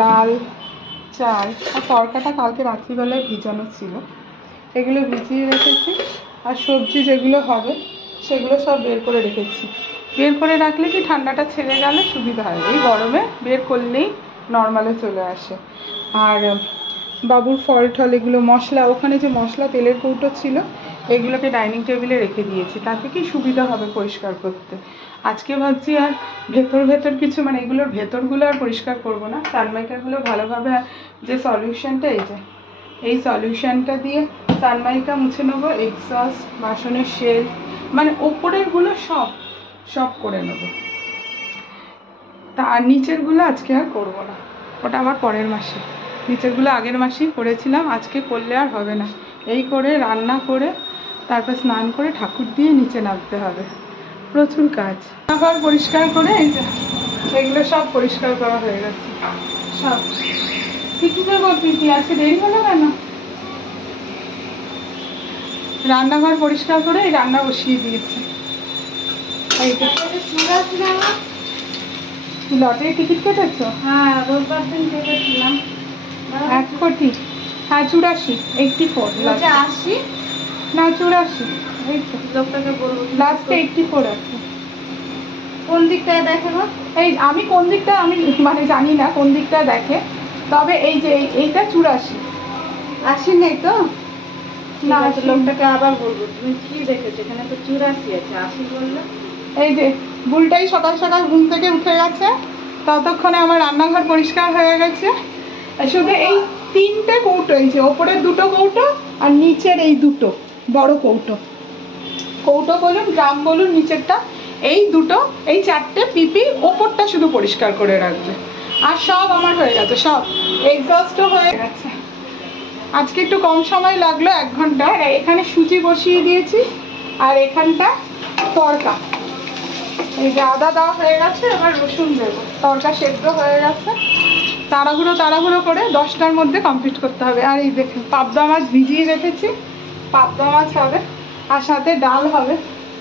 ডাল, চাল আর তরকাটা কালকে রাত্রিবেলায় ভিজানো ছিল, এগুলো ভিজিয়ে রেখেছি। আর সবজি যেগুলো হবে সেগুলো সব বের করে রেখেছি। বের করে রাখলে কি ঠান্ডাটা ছেড়ে গেলে সুবিধা হয়, এই গরমে বের করলেই নর্মালে চলে আসে। আর বাবুর ফল টল এগুলো মশলা, ওখানে যে মশলা তেলের কৌটো ছিল এগুলোকে ডাইনিং টেবিলে রেখে দিয়েছি, তাতে কি সুবিধা হবে পরিষ্কার করতে। আজকে ভাবছি আর ভেতর কিছু মানে এগুলোর ভেতরগুলো আর পরিষ্কার করবো না, সানমাইকাগুলো ভালোভাবে যে সলিউশনটা এই সলিউশনটা দিয়ে সানমাইকা মুছে নেবো, এক্সস্ট, বাসনের শেল মানে ওপরেরগুলো সব করে নেবো। তা আর নিচেরগুলো আজকে আর করবো না, ওটা আবার পরের মাসে। নিচেরগুলো আগের মাসেই করেছিলাম, আজকে করলে আর হবে না। এই করে রান্না করে তারপর স্নান করে ঠাকুর দিয়ে নিচে নামতে হবে, প্রচুর কাজ। আবার পরিষ্কার করে এই যে এগুলো সব পরিষ্কার করা হয়ে গেছে সব। ঠিকই করবো প্রীতি, আজকে দেরি হলো কেন? রান্নাঘর পরিষ্কার করে এই রান্না বসিয়ে দিয়েছে। লটারি টিকিট কেটেছো? হ্যাঁ, রোববার দিন কেটেছিলাম 1 কোটি, হ্যাঁ 84, 84 80 না 84, এই তো লোকটাকে বলবো লাস্টে 84 আছে। কোন দিকটায় দেখে গো? এই আমি কোন দিকটা আমি মানে জানি না কোন দিকটা দেখে, তবে এই যে এইটা 84। 80 নেই তো? না, না, লোকটাকে আবার বলবো তুমি কি দেখেছো, এখানে তো 84 আছে, 80 বললো। এই যে বুলটাই সকাল সকাল ঘুম থেকে উঠে গেছে, ততক্ষণে আমার রান্নাঘর পরিষ্কার হয়ে গেছে। শুধু এই 3টে কৌটো, এই যে ওপরের 2টো কৌটো আর নিচের এই 2টো বড় কৌটো বলুন, ড্রাম বলুন, নিচেরটা এই 2টো, এই 4টে পিপি ওপরটা শুধু পরিষ্কার করে রাখবে। আর সব আমার হয়ে গেছে, সব এক্সস্টও হয়ে গেছে। আজকে একটু কম সময় লাগলো, 1 ঘন্টা। এখানে সুজি বসিয়ে দিয়েছি আর এখানটা তড়কা, এই যে আদা দেওয়া হয়ে গেছে, এবার রসুন দেবো। তড়কা সেদ্ধ হয়ে গেছে, তাড়াহুড়ো করে 10টার মধ্যে কমপ্লিট করতে হবে। আর এই দেখুন পাবদা মাছ ভিজিয়ে রেখেছি, পাবদা মাছ হবে আর সাথে ডাল হবে।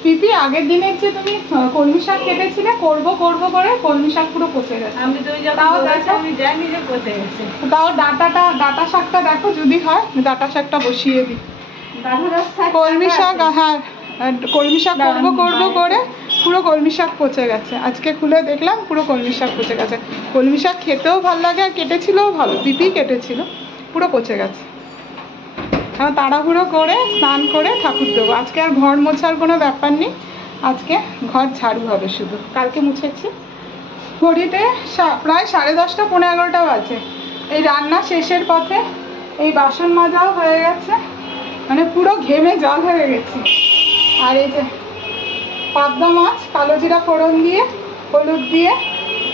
পিপি আগের দিনের যে তুমি কলমি শাক কেটেছিলে করবো করে কলমি শাক পুরো পচে গেছে। আমি তো তাও দেখো, আমি জানি যে পচে গেছে। তাও ডাঁটা শাকটা দেখো, যদি হয় ডাঁটা শাকটা বসিয়ে দিই। কলমি শাক, হ্যাঁ কলমি শাক করবো করে পুরো কলমি শাক পচে গেছে। আজকে খুলে দেখলাম পুরো কলমি শাক পচে গেছে। কলমি শাক খেতেও ভালো লাগে আর কেটেছিলও ভালো, পিপি কেটেছিল, পুরো পচে গেছে। এখন তাড়াহুড়ো করে স্নান করে ঠাকুর দেবো। আজকে আর ঘর মোছার কোনো ব্যাপার নেই, আজকে ঘর ঝাড়ু হবে শুধু, কালকে মুছেছি। ঘড়িতে প্রায় 10:30 পৌনে 11টা বাজে। এই রান্না শেষের পথে, এই বাসন মাজাও হয়ে গেছে, মানে পুরো ঘেমে জল হয়ে গেছি। আর এই যে পাবদা মাছ কালো জিরা ফোড়ন দিয়ে হলুদ দিয়ে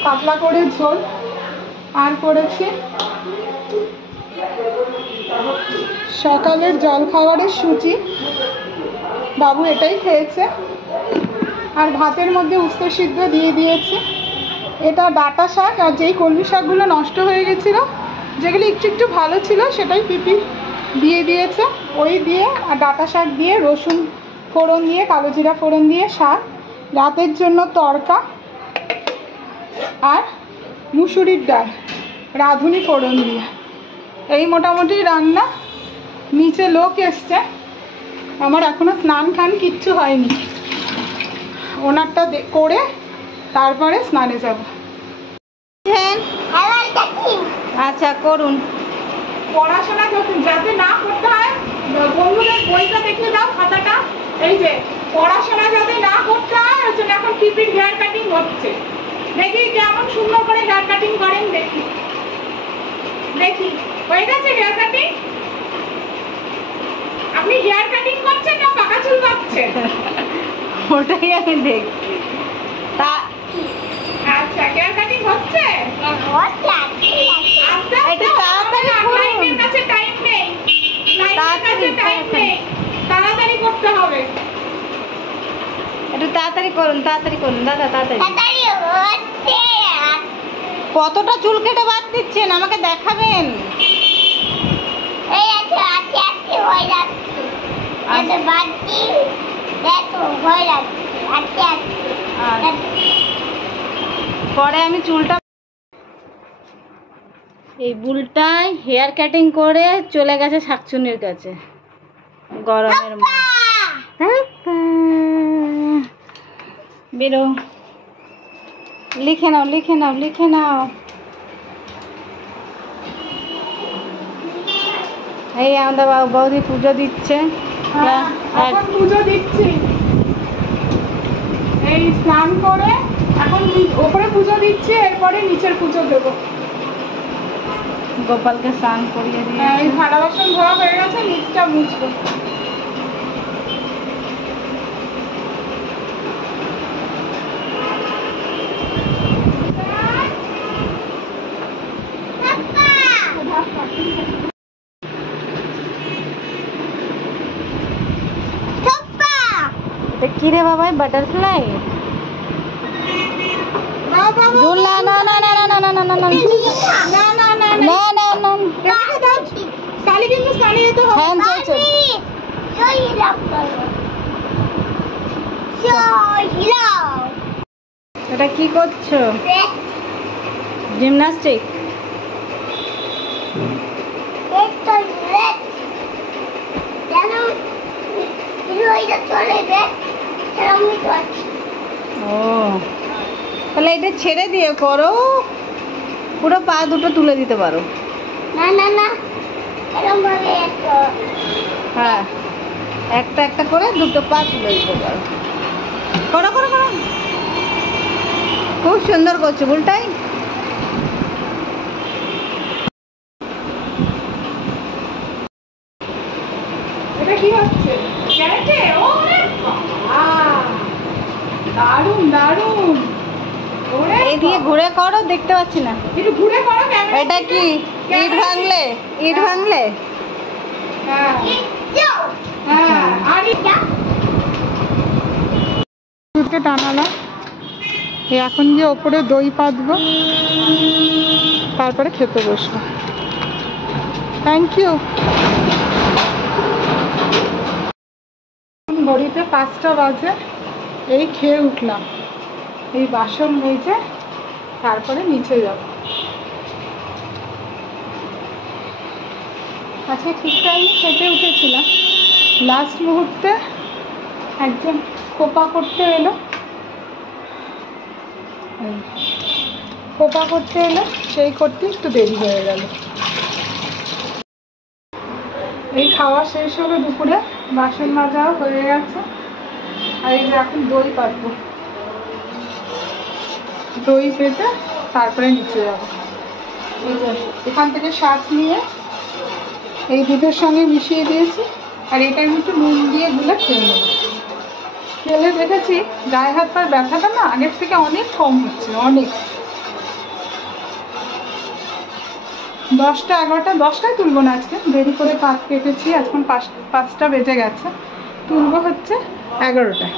পাতলা করে ঝোল, আর করেছি সকালের জল খাবারের সুজি, বাবু এটাই খেয়েছে। আর ভাতের মধ্যে উস্ত সিদ্ধ দিয়ে দিয়েছি। এটা ডাঁটা শাক, আর যেই কলমি শাকগুলো নষ্ট হয়ে গেছিলো, যেগুলো একটু ভালো ছিল সেটাই পিপি দিয়ে দিয়েছে। ওই দিয়ে আর ডাঁটা শাক দিয়ে রসুন ফোড়ন দিয়ে কালো জিরা ফোড়ন দিয়ে শাক, রাতের জন্য তড়কা আর মুসুরির ডাল রাঁধুনি ফোড়ন দিয়ে, এই মোটামুটি রান্না। নিচে লোক এসছে, আমার এখনো স্নান খান কিচ্ছু হয়নি, ওনারটা করে তারপরে স্নানে যাব। আচ্ছা করুন। পড়াশোনা যাতে না করতে হয়, বন্ধুদের বইটা দেখে দাও, খাতাটা। এই যে পড়াশোনা যাতে না করতে হয়, ওই জন্য এখন পিপির হেয়ার কাটিং হচ্ছে। দেখি কেমন সুন্দর করে হেয়ার কাটিং করেন, দেখি হয়ে গেছে হেয়ার কাটিং? আপনি হেয়ার কাটিং করছেন না পাকা চুল কাটছেন? ওটাই আমি দেখছি। তা আচ্ছা হেয়ার কাটিং হচ্ছে, একটু তাড়াতাড়ি টাইমের কাছে টাইম নেই, তাড়াতাড়ি করতে হবে। একটু তাড়াতাড়ি করুন দাদা, তাড়াতাড়ি। কতটা চুল কেটে বাদ দিচ্ছেন, আমাকে দেখাবেন? পরে আমি চুলটা এই বুলটাই হেয়ার কাটিং করে চলে গেছে শাকচুনির কাছে গরমের মধ্যে। বেরো, লিখে নাও লিখে নাও লিখে নাও। এই আমাদের বৌদি পুজো দিচ্ছে। এখন পুজো দিচ্ছি, এই স্নান করে এখন ওপরে পুজো দিচ্ছি, এরপরে নিচের পুজো দেবো। গোপালকে স্নান করিয়ে দিয়ে এই থালা বাসন ধোয়া হয়ে গেছে, নিচটা মুছবো। এটা কি রে বাবা, বাটারফ্লাই? না না না না না না না না না না না না। কালি কিন্তু স্নানে যেতে হবে। ফ্যান চলছে। এটা কি করছো? জিমনাস্টিক। ও তাহলে এটা ছেড়ে দিয়ে করো, পুরো পা দুটো তুলে দিতে পারো। না না না, এরকম ভাবে হ্যাঁ, একটা একটা করে দুটো পা তুলে দিতে পারো। করো করো করো, খুব সুন্দর করছো বুলটাই। এটা কি হচ্ছে? ক্যারেটে? ওরে বাবা, দারুণ দারুণ। ওরে এই দিয়ে ঘুরে করো, দেখতে পাচ্ছি না। একটু ঘুরে করো ক্যামেরা। এটা কি ইট ভাঙলে? ইট ভাঙলে? হ্যাঁ হ্যাঁ। আর দুধকে টানালাম, এখন গিয়ে ওপরে দই পাতবো, তারপরে খেতে বসবো। Thank you. ঘড়িতে 5টা বাজে, এই খেয়ে উঠলাম, এই বাসন মেজে তারপরে নিচে যাব। আজকে ঠিক টাইমে খেতে উঠেছিলাম, লাস্ট মুহূর্তে একজন খোপা করতে এলো, খোপা করতে এলো, সেই করতে একটু দেরি হয়ে গেল। এই খাওয়া শেষ হলো দুপুরে, বাসন মাজাও হয়ে গেছে, আর এই যে এখন দই পাতবো, দই পেতে তারপরে নিচে যাবো। এই যে এখান থেকে শাক নিয়ে এই দুধের সঙ্গে মিশিয়ে দিয়েছি, আর এটা আমি একটু নুন দিয়ে গুলে খেয়ে নেবো। খেলে দেখেছি গায়ে হাত পায়ের ব্যথাটা না আগের থেকে অনেক কম হচ্ছে, অনেক। 10টা 11টা, 10টায় তুলবো না, আজকে দেরি করে পাত কেটেছি, এখন 5টা বেজে গেছে, তুলবো হচ্ছে 11টায়।